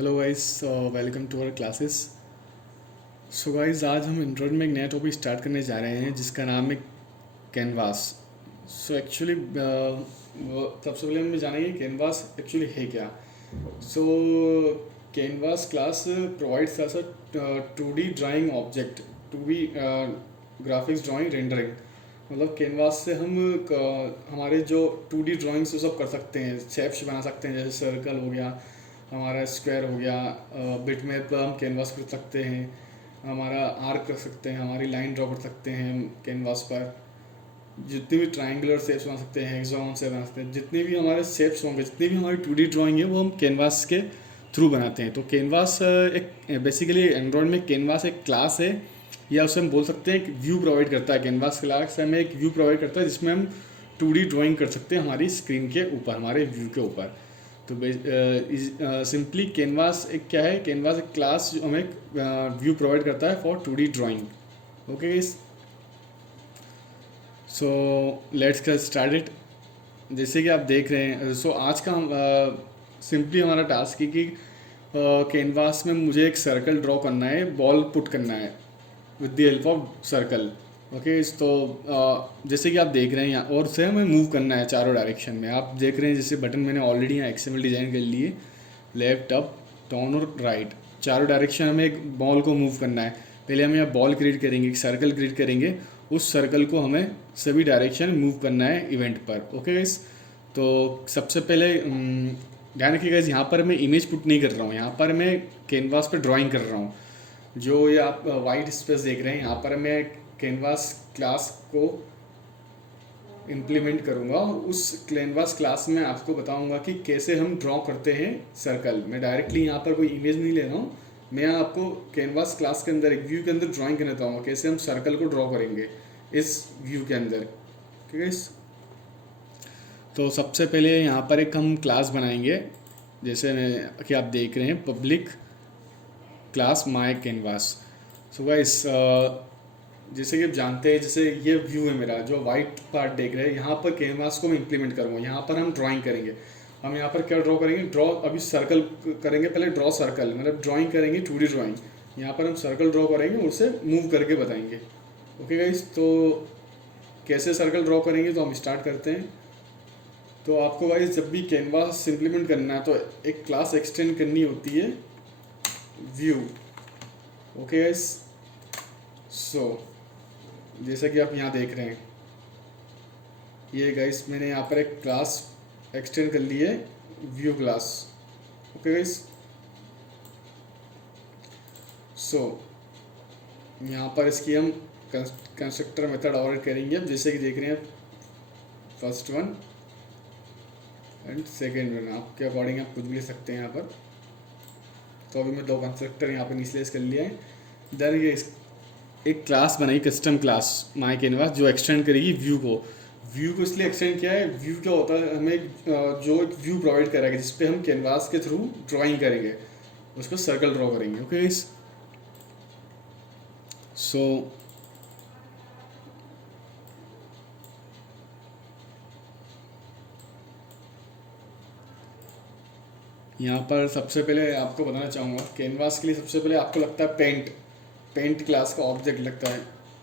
Hello guys, welcome to our classes. So guys, आज हम इंट्रोड में एक नया टॉपिक स्टार्ट करने जा रहे हैं जिसका नाम है कैनवास। सो एक्चुअली सबसे पहले हमें जानेंगे कैनवास एक्चुअली है क्या। So canvas class provides us a 2D drawing object to be graphics drawing rendering. मतलब कैनवास से हम हमारे जो 2D ड्राइंग्स वो सब कर सकते हैं, शेप्स बना सकते हैं, जैसे सर्कल हो गया, हमारा स्क्वायर हो गया। बिट मैप पर हम कैनवास कर सकते हैं, हमारा आर्क कर सकते हैं, हमारी लाइन ड्रॉ कर सकते हैं हम कैनवास पर। जितने भी ट्राइंगुलर शेप्स बना सकते हैं, हेक्सागोन से बना सकते हैं, जितने भी हमारे शेप्स होंगे, जितनी भी हमारी 2D ड्राइंग है वो हम कैनवास के थ्रू बनाते हैं। तो कैनवास एक बेसिकली एंड्रॉयड में कैनवास एक क्लास है, या उसे हम बोल सकते हैं एक व्यू प्रोवाइड करता है। कैनवास क्लास हमें एक व्यू प्रोवाइड करता है जिसमें हम 2D ड्राइंग कर सकते हैं हमारी स्क्रीन के ऊपर, हमारे व्यू के ऊपर। तो सिंपली कैनवास एक क्या है, कैनवास एक क्लास जो हमें व्यू प्रोवाइड करता है for 2D drawing. Okay, so let's get started. जैसे कि आप देख रहे हैं, सो आज का सिंपली हमारा टास्क है कि कैनवास में मुझे एक सर्कल ड्रॉ करना है, बॉल पुट करना है with the help of circle. Okay, तो जैसे कि आप देख रहे हैं यहाँ, और से हमें मूव करना है चारों डायरेक्शन में। आप देख रहे हैं जैसे बटन मैंने ऑलरेडी यहाँ एक्सएमएल डिज़ाइन कर लिए, लेफ्ट, अप, डाउन और राइट, चारों डायरेक्शन हमें एक बॉल को मूव करना है। पहले हम यहाँ बॉल क्रिएट करेंगे, एक सर्कल क्रिएट करेंगे, उस सर्कल को हमें सभी डायरेक्शन मूव करना है इवेंट पर। ओके गाइस, तो सबसे पहले ध्यान रखिएगा, यहाँ पर मैं इमेज पुट नहीं कर रहा हूँ, यहाँ पर मैं कैनवास पर ड्राइंग कर रहा हूँ। जो ये आप वाइट स्पेस देख रहे हैं, यहाँ पर मैं कैनवास क्लास को इम्प्लीमेंट करूँगा। उस कैनवास क्लास में आपको बताऊँगा कि कैसे हम ड्रॉ करते हैं सर्कल। मैं डायरेक्टली यहाँ पर कोई इमेज नहीं ले रहा हूँ, मैं आपको कैनवास क्लास के अंदर एक व्यू के अंदर ड्राइंग करना चाहूँगा, कैसे हम सर्कल को ड्रॉ करेंगे इस व्यू के अंदर। ठीक है, तो सबसे पहले यहाँ पर एक हम क्लास बनाएंगे, जैसे कि आप देख रहे हैं, public class my canvas. So guys, जैसे कि आप जानते हैं, जैसे ये व्यू है मेरा, जो वाइट पार्ट देख रहे हैं, यहाँ पर कैनवास को मैं इम्प्लीमेंट करूँगा। यहाँ पर हम ड्राइंग करेंगे। हम यहाँ पर क्या ड्रॉ करेंगे, ड्रॉ अभी सर्कल करेंगे, पहले ड्रॉ सर्कल, मतलब ड्राइंग करेंगे 2D ड्राइंग। यहाँ पर हम सर्कल ड्रॉ करेंगे, उसे मूव करके बताएंगे। ओके गाइस, तो कैसे सर्कल ड्रॉ करेंगे तो हम स्टार्ट करते हैं। तो आपको गाइस जब भी कैनवास इम्प्लीमेंट करना है तो एक क्लास एक्सटेंड करनी होती है, व्यू। ओके गाइस, सो जैसा कि आप यहाँ देख रहे हैं, ये गाइस मैंने यहाँ पर एक क्लास एक्सटेंड कर ली है, व्यू क्लास। ओके गाइस, सो यहाँ पर इसकी हम कंस्ट्रक्टर मेथड और करेंगे। अब जैसे कि देख रहे हैं, first one and second one, आपके अकॉर्डिंग आप कुछ भी ले सकते हैं यहाँ पर। तो अभी मैं दो कंस्ट्रक्टर यहाँ पर इनिशियलाइज कर लिया है। देन ये एक क्लास बनाई, कस्टम क्लास माय कैनवास, जो एक्सटेंड करेगी व्यू को। व्यू को इसलिए एक्सटेंड किया है, व्यू क्या होता है, हमें जो एक व्यू प्रोवाइड करेगा जिसपे हम कैनवास के थ्रू ड्राइंग करेंगे, उस पर सर्कल ड्रॉ करेंगे। ओके गाइस, सो यहाँ पर सबसे पहले आपको बताना चाहूँगा, कैनवास के लिए सबसे पहले आपको लगता है पेंट क्लास का ऑब्जेक्ट लगता है,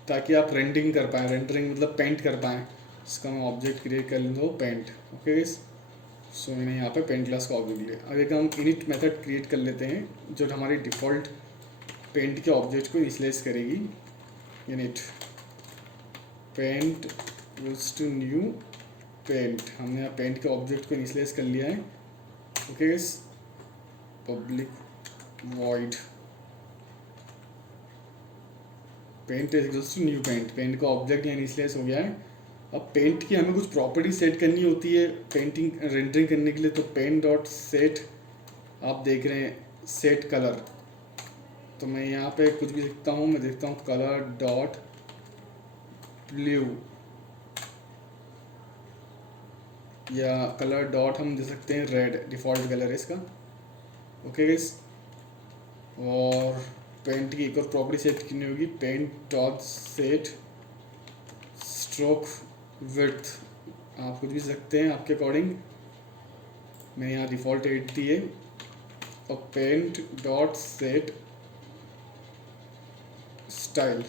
ताकि आप रेंडरिंग कर पाएँ। रेंडरिंग मतलब पेंट कर पाएँ, इसका मैं ऑब्जेक्ट क्रिएट कर लूँगा पेंट। ओके गाइस, सो मैंने यहाँ पे पेंट क्लास का ऑब्जेक्ट लिया। अब एक हम इनिट मेथड क्रिएट कर लेते हैं, जो हमारी डिफ़ॉल्ट पेंट के ऑब्जेक्ट को इनिशियलाइज करेगी। Init paint equals to new paint, हमने यहाँ पेंट के ऑब्जेक्ट को इनिशियलाइज कर लिया है। Okay guys, public void paint equals to new paint, paint का ऑब्जेक्ट यहाँ इनिशियलाइज हो गया है। अब पेंट की हमें कुछ प्रॉपर्टी सेट करनी होती है पेंटिंग रेंडरिंग करने के लिए। तो पेंट डॉट सेट, आप देख रहे हैं सेट कलर, तो मैं यहाँ पे कुछ भी लिखता हूँ, मैं देखता हूँ कलर डॉट ब्लू, या कलर डॉट हम दे सकते हैं रेड, डिफ़ॉल्ट कलर है इसका। ओके गाइस, और पेंट की एक और प्रॉपर्टी सेट करनी होगी, paint dot set stroke width, आप कुछ भी सकते हैं आपके अकॉर्डिंग। मैंने यहाँ डिफ़ॉल्ट 8 दी है। और paint dot set style.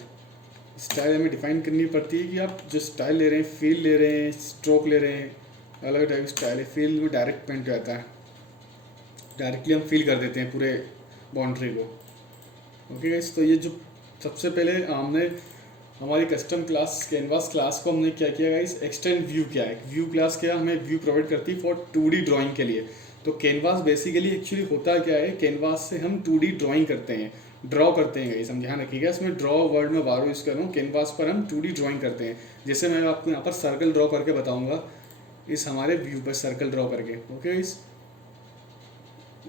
Style हमें डिफाइन करनी पड़ती है कि आप जो स्टाइल ले रहे हैं, फील ले रहे हैं, स्ट्रोक ले रहे हैं, अलग टाइप की स्टाइल है। फील में डायरेक्ट पेंट रहता है, डायरेक्टली हम फील कर देते हैं पूरे बाउंड्री को। ओके गाइस, तो ये जो सबसे पहले हमने हमारी कस्टम क्लास कैनवास क्लास को हमने क्या किया गाइस, एक्सटेंड व्यू किया है। व्यू क्लास क्या हमें व्यू प्रोवाइड करती है फॉर 2D ड्राइंग के लिए। तो कैनवास बेसिकली एक्चुअली होता क्या है, कैनवास से हम 2D ड्राइंग करते हैं, ड्रॉ करते हैं गाइस। हम ध्यान रखिएगा, इसमें ड्रॉ वर्ड में बार यूज़ कर रहा हूँ। कैनवास पर हम 2D ड्राइंग करते हैं। जैसे मैं आपको यहाँ पर सर्कल ड्रॉ करके बताऊँगा इस हमारे व्यू पर, सर्कल ड्रॉ करके। ओके गाइस,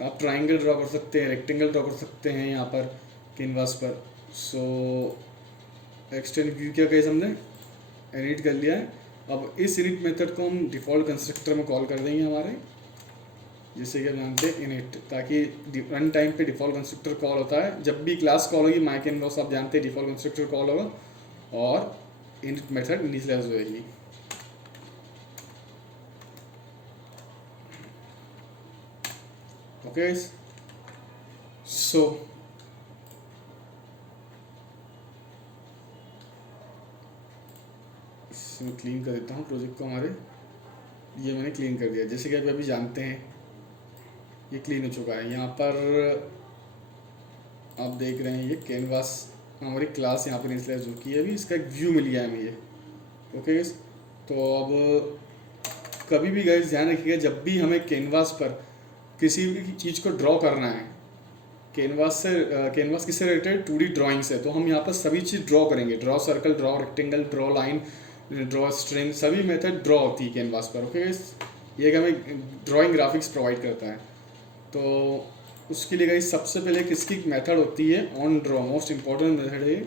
आप ट्राइंगल ड्रॉ कर सकते हैं, रेक्टेंगल ड्रॉ कर सकते हैं यहाँ पर कैनवास पर। सो एक्सटेंड व्यू क्या गाइस हमने इनिट कर लिया है। अब इस इनिट मेथड को हम डिफ़ॉल्ट कंस्ट्रक्टर में कॉल कर देंगे हमारे, जैसे कि आप जानते हैं इनिट, ताकि रन टाइम पे डिफ़ॉल्ट कंस्ट्रक्टर कॉल होता है। जब भी क्लास कॉल होगी माई कैनवास, आप जानते हैं डिफ़ॉल्ट कंस्ट्रक्टर कॉल होगा और इनिट मेथड इनिशियलाइज हो जाएगी। ओके, सो इसमें क्लीन कर देता हूँ प्रोजेक्ट को हमारे। ये मैंने क्लीन कर दिया, जैसे कि आप अभी जानते हैं ये क्लीन हो चुका है। यहाँ पर आप देख रहे हैं ये कैनवास हमारी क्लास यहाँ पर इनिशियलाइज हो चुकी है। अभी इसका एक व्यू मिल गया है हमें ये। ओके गाइस, तो अब कभी भी गाइस ध्यान रखिएगा, जब भी हमें कैनवास पर किसी भी चीज़ को ड्रॉ करना है, कैनवास किससे रिलेटेड, 2D ड्राइंग से, तो हम यहाँ पर सभी चीज़ ड्रॉ करेंगे। Draw circle, draw rectangle, draw line, draw string, सभी मेथड ड्रॉ होती है कैनवास पर। ओके, ये हमें ड्राइंग ग्राफिक्स प्रोवाइड करता है। तो उसके लिए गाइस सबसे पहले किसकी मेथड होती है, on draw. Most important method है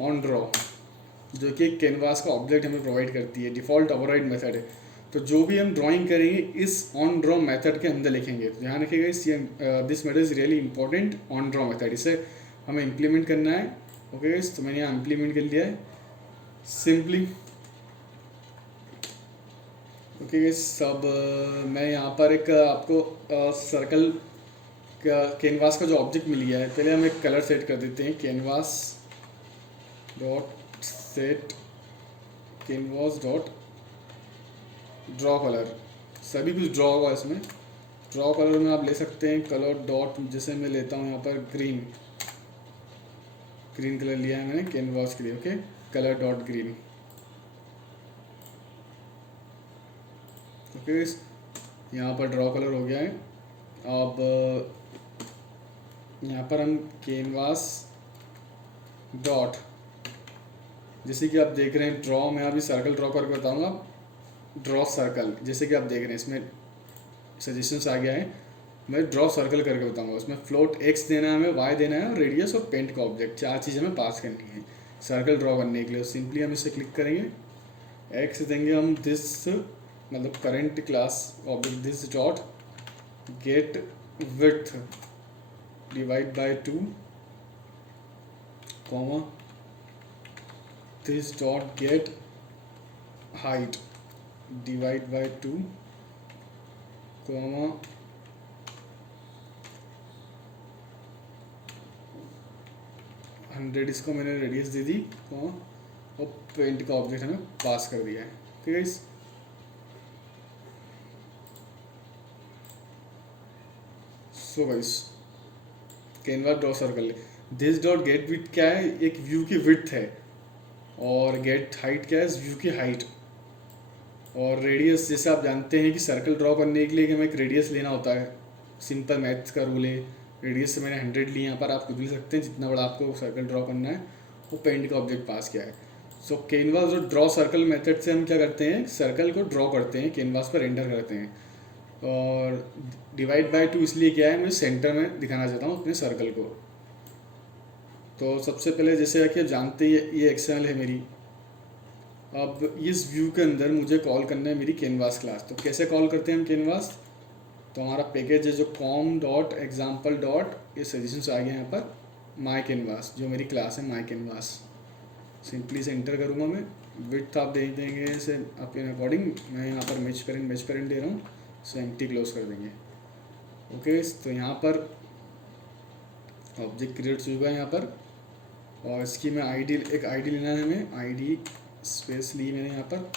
ऑन ड्रॉ, जो कि कैनवास का ऑब्जेक्ट हमें प्रोवाइड करती है। डिफ़ॉल्ट ओवरराइड मेथड है। तो जो भी हम ड्राइंग करेंगे इस ऑन ड्रॉ मेथड के अंदर लिखेंगे। तो ध्यान रखिएगा, इस this method is really important, on draw method, इसे हमें इम्प्लीमेंट करना है। ओके, तो मैंने यहाँ इम्प्लीमेंट कर लिया है सिंपली। ओके, सब मैं यहाँ पर एक आपको सर्कल का कैनवास का जो ऑब्जेक्ट मिल गया है, पहले हम एक कलर सेट कर देते हैं। Canvas dot set canvas dot draw colour, सभी कुछ ड्रॉ होगा इसमें। ड्रॉ कलर में आप ले सकते हैं कलर डॉट, जैसे मैं लेता हूँ यहाँ पर ग्रीन, ग्रीन कलर लिया है मैंने कैनवास के लिए। Okay, colour dot green. Okay, यहाँ पर ड्रॉ कलर हो गया है। अब यहाँ पर हम कैनवास डॉट, जैसे कि आप देख रहे हैं ड्रॉ, मैं अभी सर्कल ड्रॉ करके बताऊँगा। ड्रॉ सर्कल, जैसे कि आप देख रहे हैं इसमें सजेशंस आ गया है, मैं ड्रॉ सर्कल करके बताऊंगा। उसमें फ्लोट एक्स देना है हमें, वाई देना है और रेडियस और पेंट का ऑब्जेक्ट, 4 चीज़ें हमें पास करनी है सर्कल ड्रॉ करने के लिए। सिंपली हम इसे क्लिक करेंगे, एक्स देंगे हम दिस, मतलब current class object this dot get width divide by 2, comma this dot gate height divide by 2, comma 100, इसको मैंने रेडियस दे दी, कॉमा और पेंट का ऑब्जेक्ट हमें पास कर दिया है। ठीक है guys, so guys canvas draw circle, this dot get width क्या है, एक व्यू की विड्थ है, और गेट हाइट क्या है, इस व्यू की हाइट, और रेडियस जैसे आप जानते हैं कि सर्कल ड्रॉ करने के लिए हमें एक रेडियस लेना होता है। सिंपल मैथ्स का रूल है, रेडियस से मैंने 100 ली, यहाँ पर आप खुद भी सकते हैं जितना बड़ा आपको सर्कल ड्रॉ करना है। वो पेंट का ऑब्जेक्ट पास किया है। सो कैनवास और ड्रॉ सर्कल मेथड से हम क्या करते हैं, सर्कल को ड्रॉ करते हैं, कैनवास पर एंटर करते हैं। और डिवाइड बाय 2 इसलिए क्या है, मैं सेंटर में दिखाना चाहता हूँ अपने सर्कल को। तो सबसे पहले जैसे कि आप जानते हैं ये एक्सएमएल है मेरी। अब इस व्यू के अंदर मुझे कॉल करना है मेरी कैनवास क्लास। तो कैसे कॉल करते हैं हम कैनवास, तो हमारा पैकेज है जो कॉम डॉट एग्जाम्पल डॉट, ये सजेशंस आ गए यहाँ पर, माई कैनवास जो मेरी क्लास है माई कैनवास। सिंपली से एंटर करूँगा मैं, विड्थ आप दे देंगे इसे अपने अकॉर्डिंग, मैं यहाँ पर मैच पेरेंट दे रहा हूँ, सो एम्प्टी क्लोज कर देंगे। ओके, तो यहाँ पर ऑब्जेक्ट क्रिएट हो चुका है यहाँ पर। और इसकी मैं आईडी, एक आईडी लेना है हमें, आईडी स्पेस ली मैंने यहाँ पर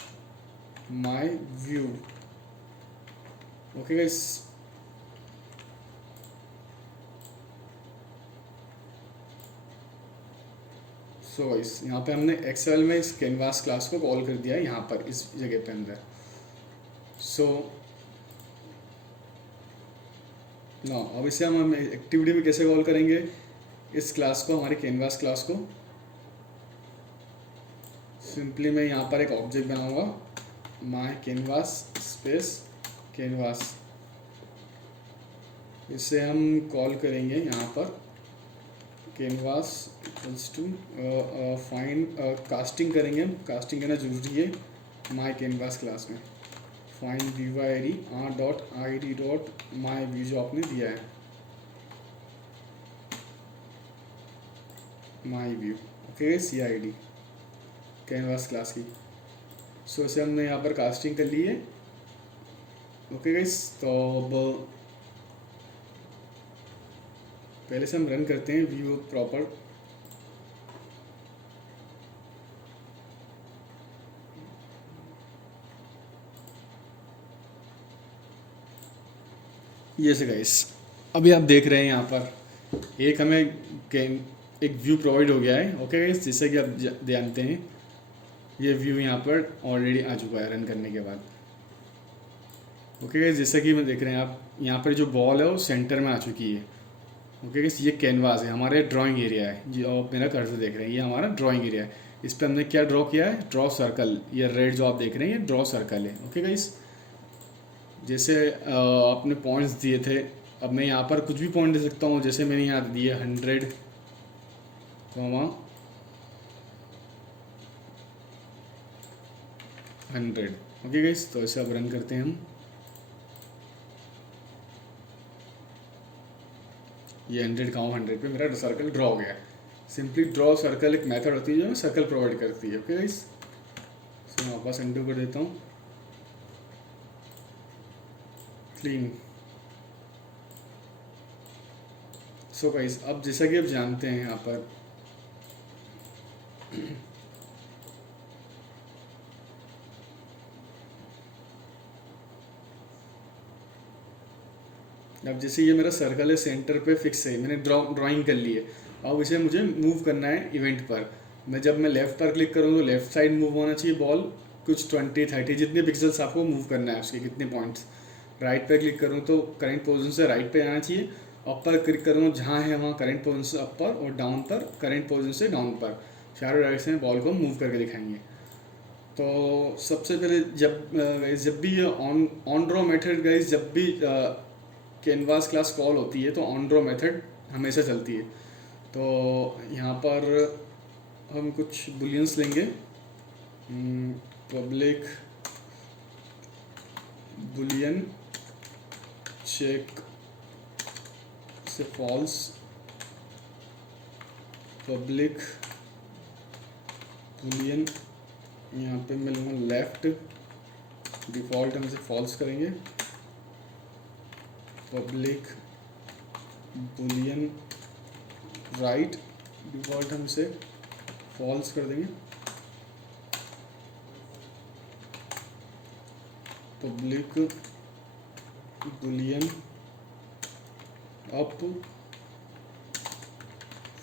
my view. Okay guys, so guys यहाँ पे हमने एक्सेल में इस कैनवास क्लास को कॉल कर दिया है यहाँ पर इस जगह पे अंदर। सो ना अब इसे हम एक्टिविटी में कैसे कॉल करेंगे इस क्लास को, हमारी कैनवास क्लास को। सिंपली मैं यहाँ पर एक ऑब्जेक्ट बनाऊंगा माय कैनवास स्पेस कैनवास, इसे हम कॉल करेंगे यहाँ पर canvas equals to find casting करेंगे हम, कास्टिंग करना जरूरी है माय कैनवास क्लास में। Find view I D R dot I D dot my view जो आपने दिया है my view. Okay see I D canvas class की। सो इसे हमने यहाँ पर कास्टिंग कर ली है। ओके गाइस, तो अब पहले से हम रन करते हैं व्यू प्रॉपर। ये से गाइस अभी आप देख रहे हैं यहाँ पर एक हमें एक व्यू प्रोवाइड हो गया है। ओके गाइस, जैसे कि आप जानते हैं ये व्यू यहाँ पर ऑलरेडी आ चुका है रन करने के बाद। ओके गाइस, जैसा कि मैं देख रहे हैं आप यहाँ पर जो बॉल है वो सेंटर में आ चुकी है। ओके गाइस, ये कैनवास है, हमारे ड्राइंग एरिया है जो आप मेरा कर्सर देख रहे हैं, ये हमारा ड्राइंग एरिया है। इस पर हमने क्या ड्रॉ किया है, ड्रॉ सर्कल। ये रेड जो आप देख रहे हैं ये ड्रॉ सर्कल है। ओके गाइस, जैसे आपने पॉइंट्स दिए थे, अब मैं यहाँ पर कुछ भी पॉइंट दे सकता हूँ। जैसे मैंने यहाँ दिए 100, 100। ओके गाइस, तो इसे अब रन करते हैं हम। ये 100 का 100 पे मेरा सर्कल ड्रॉ हो गया। सिंपली ड्रॉ सर्कल एक मेथड होती है जो सर्कल प्रोवाइड करती है। ओके गाइस, सो मैं वापस अनडू कर देता हूँ, क्लीन। सो गाइस, अब जैसा कि आप जानते हैं यहाँ पर अब जैसे ये मेरा सर्कल है सेंटर पे फिक्स है, मैंने ड्राइंग कर ली है। अब इसे मुझे मूव करना है इवेंट पर। जब मैं लेफ़्ट पर क्लिक करूँ तो लेफ़्ट साइड मूव होना चाहिए बॉल, कुछ 20, 30 जितने पिक्सल्स आपको मूव करना है उसके कितने पॉइंट्स। राइट पर क्लिक करूँ तो करेंट पोजीशन से राइट पे आना चाहिए। अपर क्लिक करूँ जहाँ है वहाँ करेंट पोजीशन से अपर, और डाउन पर करेंट पोजीशन से डाउन पर। चारों डायरेक्शन में बॉल को मूव करके दिखाएंगे। तो सबसे पहले जब भी ये ऑन ड्रॉ मेथड गाइज, जब भी कैनवास क्लास कॉल होती है तो ऑन ड्रॉ मेथड हमेशा चलती है। तो यहाँ पर हम कुछ बुलियंस लेंगे, पब्लिक बुलियन चेक से फॉल्स, पब्लिक बुलियन यहाँ पे मैं लूँगा लेफ्ट, डिफ़ॉल्ट हम इसे फॉल्स करेंगे। पब्लिक बुलियन राइट, डिफ़ॉल्ट हम इसे फॉल्स कर देंगे। Public boolean up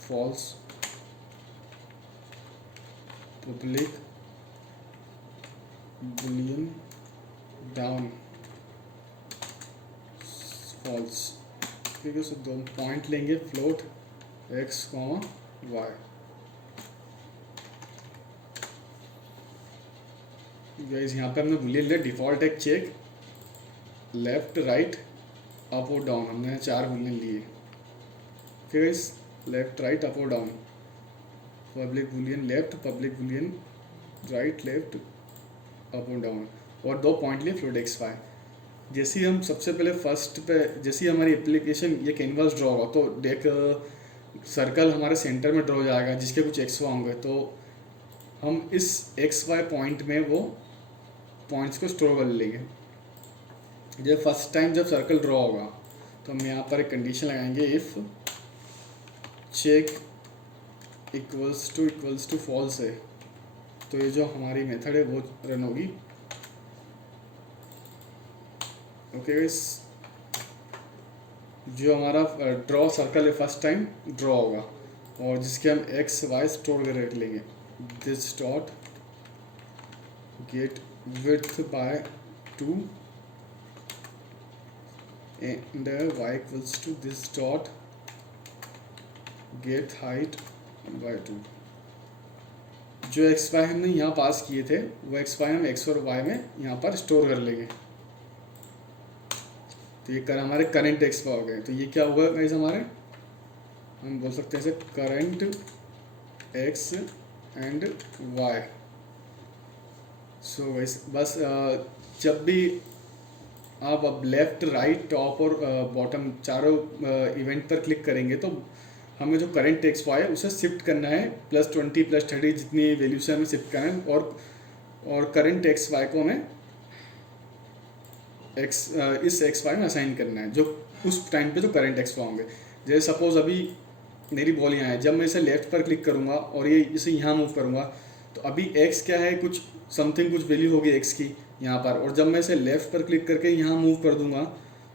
false, public boolean down false. ठीक है, सो दो पॉइंट लेंगे, फ्लोट x, y। गाइस यहाँ पे हमने बुलियन लिया, डिफ़ॉल्ट एक चेक, लेफ्ट राइट अप और डाउन, हमने 4 बुलियन लिए। Okay guys, left right up और down, public boolean left, public boolean right left up और डाउन, और 2 पॉइंट लिए फ्लोट x, y। जैसे हम सबसे पहले फर्स्ट पे, जैसे हमारी एप्लीकेशन ये कैनवास ड्रॉ होगा तो एक सर्कल हमारे सेंटर में ड्रॉ हो जाएगा जिसके कुछ एक्स वाई होंगे। तो हम इस एक्स वाई पॉइंट में वो पॉइंट्स को स्टोर कर लेंगे। जब फर्स्ट टाइम जब सर्कल ड्रॉ होगा तो हम यहाँ पर एक कंडीशन लगाएंगे, if check equals to false है, तो ये जो हमारी मेथड है वो रन होगी। ओके गाइस, जो हमारा ड्रॉ सर्कल है फर्स्ट टाइम ड्रॉ होगा और जिसके हम एक्स वाई स्टोर कर रख लेंगे। This dot get width by 2 and y equals to this dot get height by 2। जो एक्स वाई हमने यहाँ पास किए थे वो एक्स वाई हम एक्स और वाई में यहाँ पर स्टोर कर लेंगे। तो ये हमारे करंट एक्स वाई हो गए। तो ये क्या होगा गाइस, हमारे हम बोल सकते हैं इसे current X and Y. So guys बस जब भी आप अब लेफ्ट राइट टॉप और बॉटम चारों इवेंट पर क्लिक करेंगे तो हमें जो करंट एक्स वाई है उसे शिफ्ट करना है +20 +30 जितनी वैल्यू से हमें शिफ्ट करना है और करंट एक्स वाई को हमें इस एक्स वाई में असाइन करना है जो उस टाइम पे जो करंट एक्स वाई होंगे। जैसे सपोज अभी मेरी बॉल यहाँ है, जब मैं इसे लेफ्ट पर क्लिक करूँगा और ये इसे यहाँ मूव करूँगा तो अभी एक्स क्या है, कुछ समथिंग कुछ वैल्यू होगी एक्स की यहाँ पर, और जब मैं इसे लेफ्ट पर क्लिक करके यहाँ मूव कर दूंगा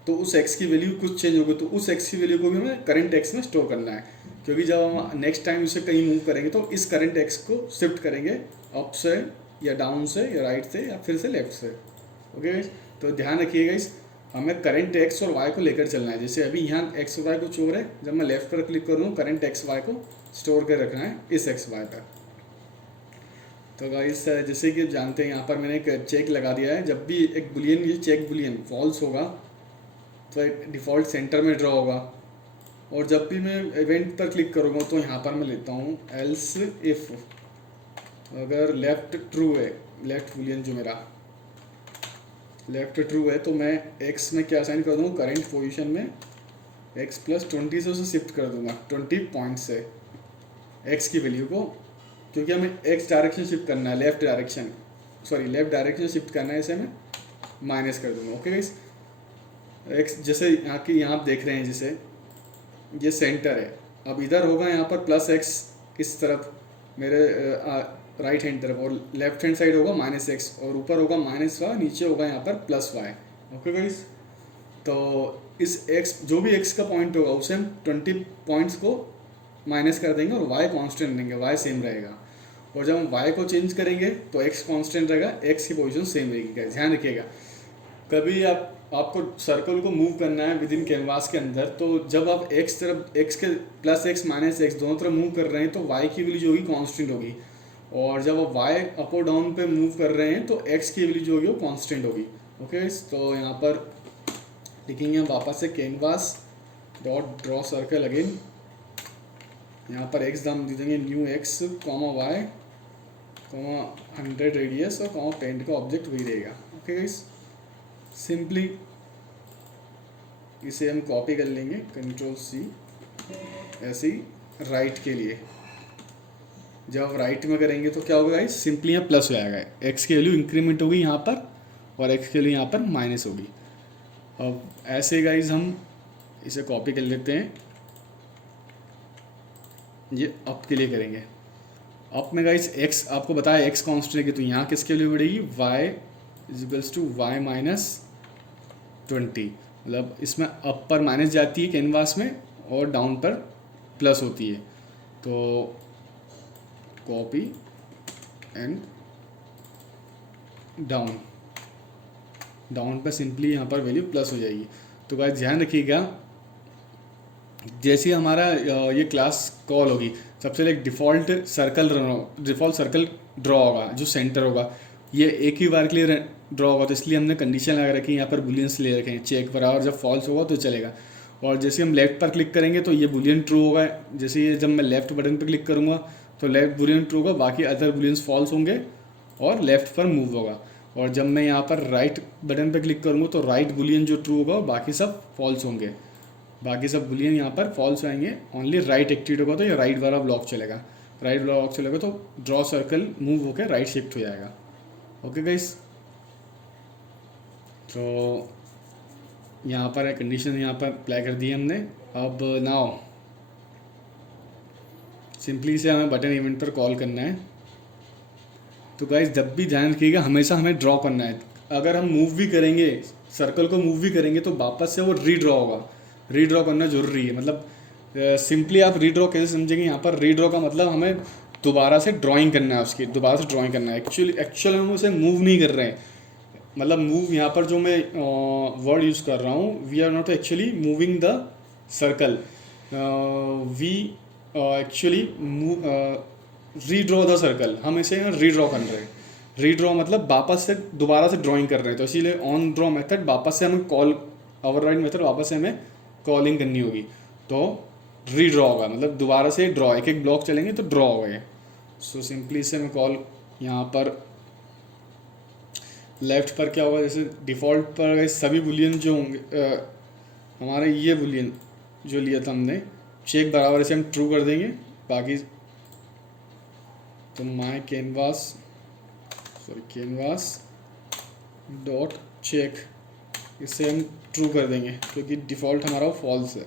तो उस एक्स की वैल्यू कुछ चेंज होगी। तो उस एक्स की वैल्यू को भी हमें करंट एक्स में स्टोर करना है, क्योंकि जब हम नेक्स्ट टाइम इसे कहीं मूव करेंगे तो इस करंट एक्स को शिफ्ट करेंगे अप से या डाउन से या राइट से या फिर से लेफ्ट से। ओके गाइस, तो ध्यान रखिएगा इस हमें करंट एक्स और वाई को लेकर चलना है। जैसे अभी यहाँ एक्स और वाई को छोड़ है, जब मैं लेफ्ट पर क्लिक करूँ करंट एक्स वाई को स्टोर कर रखना है इस एक्स वाई पर। तो गाइस जैसे कि जानते हैं यहाँ पर मैंने एक चेक लगा दिया है, जब भी एक बुलियन ये चेक बुलियन फॉल्स होगा तो एक डिफ़ॉल्ट सेंटर में ड्रॉ होगा, और जब भी मैं इवेंट पर क्लिक करूँगा तो यहाँ पर मैं लेता हूँ एल्स इफ़ अगर लेफ़्ट ट्रू है, लेफ़्ट बुलियन जो मेरा लेफ़्ट ट्रू है तो मैं एक्स में क्या असाइन कर दूँगा, करंट पोजीशन में एक्स +20 से उसे शिफ्ट कर दूँगा 20 पॉइंट से एक्स की वैल्यू को, क्योंकि हमें एक्स डायरेक्शन शिफ्ट करना है, लेफ्ट डायरेक्शन शिफ्ट करना है, इसे मैं माइनस कर दूँगा। ओके गाइस, एक्स जैसे यहाँ आप देख रहे हैं, जैसे ये सेंटर है, अब इधर होगा यहाँ पर +x इस तरफ मेरे राइट हैंड तरफ, और लेफ्ट हैंड साइड होगा -x, और ऊपर होगा -y, नीचे होगा यहाँ पर +y। ओके गाइस, तो इस x जो भी x का पॉइंट होगा उसे हम 20 पॉइंट्स को माइनस कर देंगे और y कांस्टेंट देंगे, y सेम रहेगा। और जब हम y को चेंज करेंगे तो x कांस्टेंट रहेगा, x की पोजीशन सेम रहेगी। ध्यान रखिएगा, कभी आपको सर्कल को मूव करना है विद इन कैनवास के अंदर, तो जब आप x तरफ x के +x -x दोनों तरफ मूव कर रहे हैं तो y की वैल्यू जो होगी कांस्टेंट होगी, और जब आप y अप और डाउन पे मूव कर रहे हैं तो x की वैल्यू जो होगी वो कांस्टेंट होगी। ओके, तो यहाँ पर लिखेंगे हम वापस से canvas dot draw circle again, यहाँ पर x दाम दे देंगे न्यू x, y, 100 रेडियस और पेंट का ऑब्जेक्ट वही रहेगा। ओके गाइस, सिंपली इसे हम कॉपी कर लेंगे Ctrl+C, ऐसे ही राइट के लिए जब आप राइट में करेंगे तो क्या होगा गाइस, सिंपली यहाँ प्लस हो जाएगा, x की वैल्यू इंक्रीमेंट होगी यहाँ पर और x की वैल्यू यहाँ पर माइनस होगी। अब ऐसे गाइस हम इसे कॉपी कर लेते हैं, ये अप के लिए करेंगे। अप में गाइस x आपको बताया x कांस्टेंट है, तो यहाँ किसके लिए बढ़ेगी, y = y -20, मतलब इसमें अप पर माइनस जाती है कैनवास में और डाउन पर प्लस होती है। तो कॉपी एंड डाउन पर सिंपली यहाँ पर वैल्यू प्लस हो जाएगी। तो गाइस ध्यान रखिएगा, जैसे हमारा ये क्लास कॉल होगी सबसे पहले एक डिफ़ॉल्ट सर्कल ड्रॉ होगा जो सेंटर होगा, ये एक ही बार के लिए ड्रॉ होगा, तो इसलिए हमने कंडीशन लगा रखी है, यहाँ पर बुलियंस ले रखे हैं चेक पर, और जब फॉल्स होगा तो चलेगा। और जैसे हम लेफ्ट पर क्लिक करेंगे तो ये बुलियन ट्रू होगा, जैसे ये जब मैं लेफ्ट बटन पर क्लिक करूँगा तो लेफ्ट बुलियन ट्रू होगा, बाकी अदर बुलियंस फॉल्स होंगे और लेफ्ट पर मूव होगा। और जब मैं यहाँ पर राइट बटन पर क्लिक करूँगा तो राइट बुलियन जो ट्रू होगा बाकी सब फॉल्स होंगे, बाकी सब बुलियन यहाँ पर फॉल्स आएंगे, ओनली राइट एक्टिवेट होगा तो ये राइट वाला ब्लॉक चलेगा, राइट ब्लॉक चलेगा तो ड्रॉ सर्कल मूव होकर राइट शिफ्ट हो जाएगा। ओके गाइस, तो यहाँ पर कंडीशन यहाँ पर अप्लाई कर दी हमने। अब नाउ सिंपली से हमें बटन इवेंट पर कॉल करना है। तो गाइस जब भी ध्यान रखिएगा हमेशा हमें ड्रॉ करना है। अगर हम मूव भी करेंगे, सर्कल को मूव भी करेंगे तो वापस से वो रीड्रॉ होगा। रीड्रॉ करना जरूरी है। मतलब सिंपली आप रीड्रॉ कैसे समझेंगे, यहाँ पर रीड्रॉ का मतलब हमें दोबारा से ड्राइंग करना है, उसकी दोबारा से ड्राइंग करना है। एक्चुअल हम उसे मूव नहीं कर रहे हैं। मतलब मूव यहाँ पर जो मैं वर्ड यूज़ कर रहा हूँ, we are not actually moving the circle, we actually redraw the circle. हम इसे रीड्रॉ कर रहे हैं। रीड्रॉ मतलब वापस से दोबारा से ड्राइंग कर रहे हैं। तो इसीलिए ऑन ड्रॉ मेथड वापस से हमें कॉल, ओवरराइड मेथड वापस से हमें कॉलिंग करनी होगी। तो रीड्रॉ होगा, मतलब दोबारा से ड्रॉ, एक एक ब्लॉक चलेंगे तो ड्रॉ हो गए। सो सिंपली से मैं कॉल यहाँ पर लेफ्ट पर क्या होगा, जैसे डिफ़ॉल्ट पर सभी बुलियन जो होंगे हमारे, ये बुलियन जो लिया था हमने चेक बराबर से हम ट्रू कर देंगे। बाकी तो माई कैनवास डॉट चेक, इसे हम ट्रू कर देंगे क्योंकि डिफ़ॉल्ट हमारा फॉल्स है।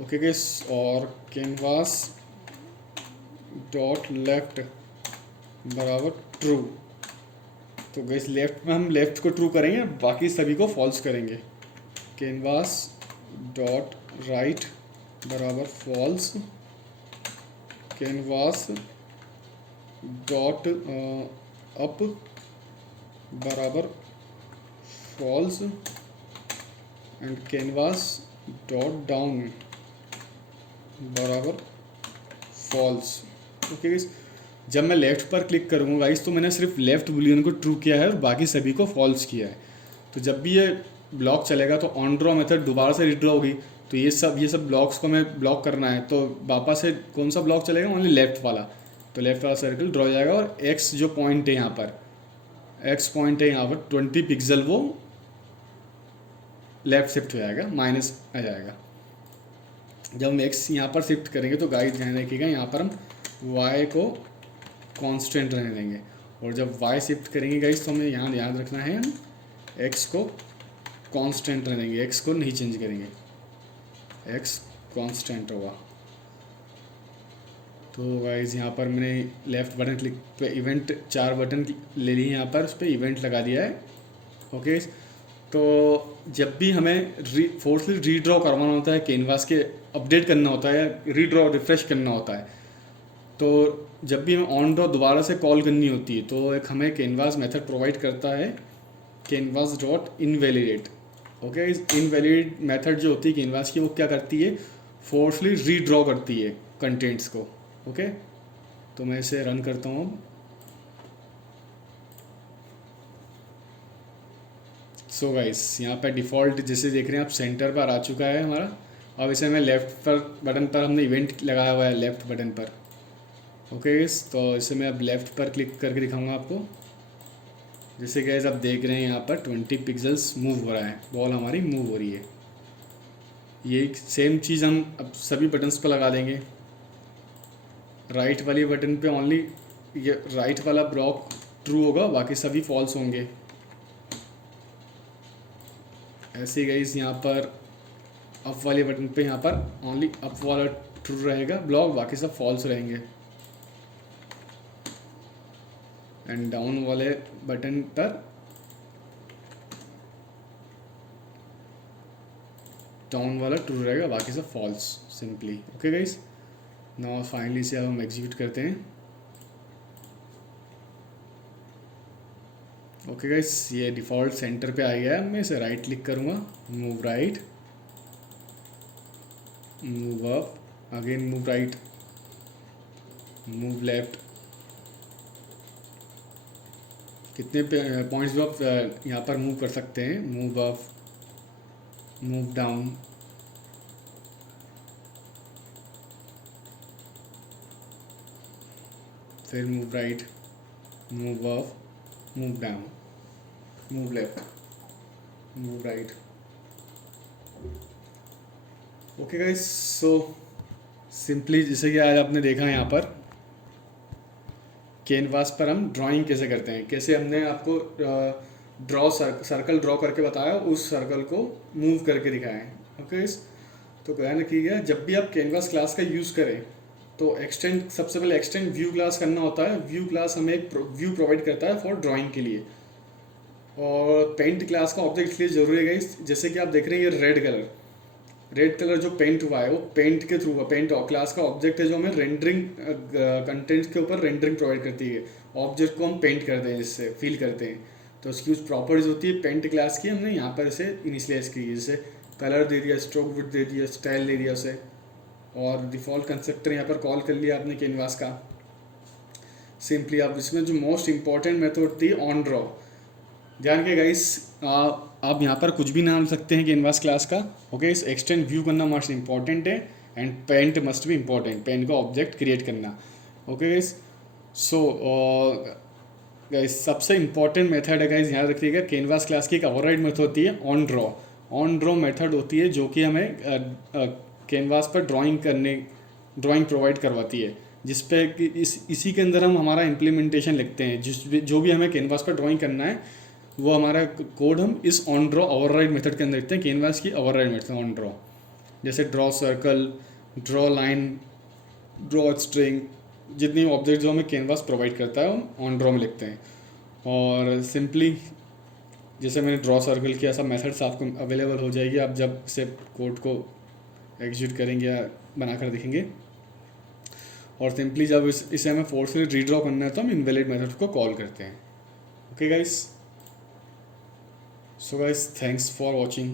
ओके गाइस, और कैनवास डॉट लेफ्ट बराबर ट्रू। तो गाइस लेफ्ट में हम लेफ्ट को ट्रू करेंगे, बाकी सभी को फॉल्स करेंगे। कैनवास डॉट राइट बराबर फॉल्स, कैनवास डॉट अप बराबर false and canvas dot down बराबर फॉल्स। ओके गाइस, जब मैं लेफ़्ट पर क्लिक करूँगा गाइस तो मैंने सिर्फ लेफ़्ट बुलियन को ट्रू किया है और बाकी सभी को फॉल्स किया है। तो जब भी ये ब्लॉक चलेगा तो ऑन ड्रॉ मेथड दोबारा से रीड्रॉ होगी। तो ये सब ब्लॉक्स को हमें ब्लॉक करना है। तो वापस से कौन सा ब्लॉक चलेगा, ओनली लेफ़्ट वाला। तो लेफ़्ट वाला सर्कल ड्रॉ हो जाएगा और एक्स जो पॉइंट है यहाँ पर, एक्स पॉइंट है यहाँ पर 20 पिक्सल, वो लेफ़्ट शिफ्ट हो जाएगा, माइनस आ जाएगा। जब हम एक्स यहाँ पर शिफ्ट करेंगे तो गाइस ध्यान रखिएगा यहाँ पर हम वाई को कांस्टेंट रहने देंगे, और जब वाई शिफ्ट करेंगे गाइस तो हमें यहाँ याद रखना है हम एक्स को कांस्टेंट रहने देंगे, एक्स को नहीं चेंज करेंगे, एक्स कांस्टेंट होगा। तो गाइस यहाँ पर मैंने लेफ़्ट बटन क्लिक पे इवेंट 4 बटन ले लिए, यहाँ पर उस पर इवेंट लगा दिया है। ओके, तो जब भी हमें फोर्सली रीड्रॉ करवाना होता है, कैनवास के अपडेट करना होता है, रीड्रॉ रिफ्रेश करना होता है, तो जब भी हमें ऑन ड्रॉ दोबारा से कॉल करनी होती है तो एक हमें कैनवास मेथड प्रोवाइड करता है, कैनवास डॉट इनवैलिडेट। ओके, इस इनवैलिड मेथड जो होती है कैनवास की, वो क्या करती है, फोर्सली रीड्रॉ करती है कंटेंट्स को। ओके, तो मैं इसे रन करता हूँ। सो गाइस यहाँ पर डिफ़ॉल्ट जैसे देख रहे हैं आप सेंटर पर आ चुका है हमारा। अब इसे हमें लेफ़्ट पर बटन पर हमने इवेंट लगाया हुआ है, लेफ़्ट बटन पर। ओके गाइस, तो इसे मैं अब लेफ़्ट पर क्लिक करके दिखाऊंगा आपको। जैसे गाइस आप देख रहे हैं यहाँ पर 20 पिक्सल्स मूव हो रहा है, बॉल हमारी मूव हो रही है। ये सेम चीज़ हम अब सभी बटन्स पर लगा देंगे। राइट वाली बटन पे ओनली ये राइट वाला ब्लॉक ट्रू होगा, बाकी सभी फॉल्स होंगे। ऐसे ही गाइस यहाँ पर अप वाले बटन पे यहाँ पर ओनली अप वाला ट्रू रहेगा ब्लॉक, बाकी सब फॉल्स रहेंगे। एंड डाउन वाले बटन पर डाउन वाला ट्रू रहेगा, बाकी सब false simply. Okay guys, now finally से अब हम एग्जीक्यूट करते हैं। ओके गाइस, ये डिफ़ॉल्ट सेंटर पे आ गया है। मैं इसे राइट क्लिक करूँगा, move right, move up, again move right, move left. कितने पॉइंट्स भी आप यहाँ पर मूव कर सकते हैं, मूव अप, मूव डाउन, फिर move right, move up, move down, move left, move right. Okay guys, so simply जैसे कि आज आपने देखा यहाँ पर कैनवास पर हम ड्राइंग कैसे करते हैं, कैसे हमने आपको सर्कल ड्रॉ करके बताया, उस सर्कल को मूव करके दिखाया है। ओके गाइस, तो ध्यान रखिएगा जब भी आप कैनवास क्लास का यूज़ करें तो एक्सटेंड, सबसे पहले एक्सटेंड व्यू क्लास करना होता है। व्यू क्लास हमें एक व्यू प्रोवाइड करता है फॉर ड्राइंग के लिए। और पेंट क्लास का ऑब्जेक्ट इसलिए जरूरी है गाइस, जैसे कि आप देख रहे हैं ये रेड कलर जो पेंट हुआ है वो पेंट के थ्रू, पेंट क्लास का ऑब्जेक्ट है जो हमें रेंडरिंग कंटेंट के ऊपर रेंडरिंग प्रोवाइड करती है। ऑब्जेक्ट को हम पेंट करते हैं, जिससे फील करते हैं। तो उसकी कुछ प्रॉपर्टीज होती है पेंट क्लास की, हमने यहाँ पर इसे इनिशियलाइज की है। जैसे कलर दे दिया, स्ट्रोक विड्थ दे दिया, स्टाइल दे दिया उसे, और डिफ़ॉल्ट कंस्ट्रक्टर यहाँ पर कॉल कर लिया आपने कैनवास का। सिंपली आप इसमें जो मोस्ट इंपॉर्टेंट मेथड थी ऑन ड्रॉ, ध्यान के गाइस, आप यहाँ पर कुछ भी नाम सकते हैं कैनवास क्लास का। ओके, इस एक्सटेंड व्यू करना मोस्ट इंपॉर्टेंट है, एंड पेंट मस्ट भी इंपॉर्टेंट, पेंट का ऑब्जेक्ट क्रिएट करना। ओके गाइस, सो गाइस सबसे इंपॉर्टेंट मेथड है गाइस, याद रखिएगा, कैनवास क्लास की एक ओवरराइड मेथड होती है on draw. On draw method होती है जो कि हमें कैनवास पर ड्राइंग प्रोवाइड करवाती है, जिस पे कि इसी के अंदर हम हमारा इम्प्लीमेंटेशन लिखते हैं। जो भी हमें कैनवास पर ड्राइंग करना है वो हमारा कोड हम इस ऑन ड्रॉ ओवरराइड मेथड के अंदर लिखते हैं, कैनवास की ओवरराइड मेथड ऑन ड्रॉ। जैसे draw circle, draw line, draw string, जितनी ऑब्जेक्ट जो हमें कैनवास प्रोवाइड करता है हम ऑन ड्रॉ में लिखते हैं। और सिंपली जैसे मैंने ड्रॉ सर्कल किया, सब मेथड्स आपको अवेलेबल हो जाएगी, आप जब से कोड को एग्जीक्यूट करेंगे या बनाकर देखेंगे। और सिंपली जब इसे हमें फोर्सफुली रीड्रॉ करना है तो हम इनवैलिड मेथड को कॉल करते हैं। Okay guys, so guys, thanks for watching.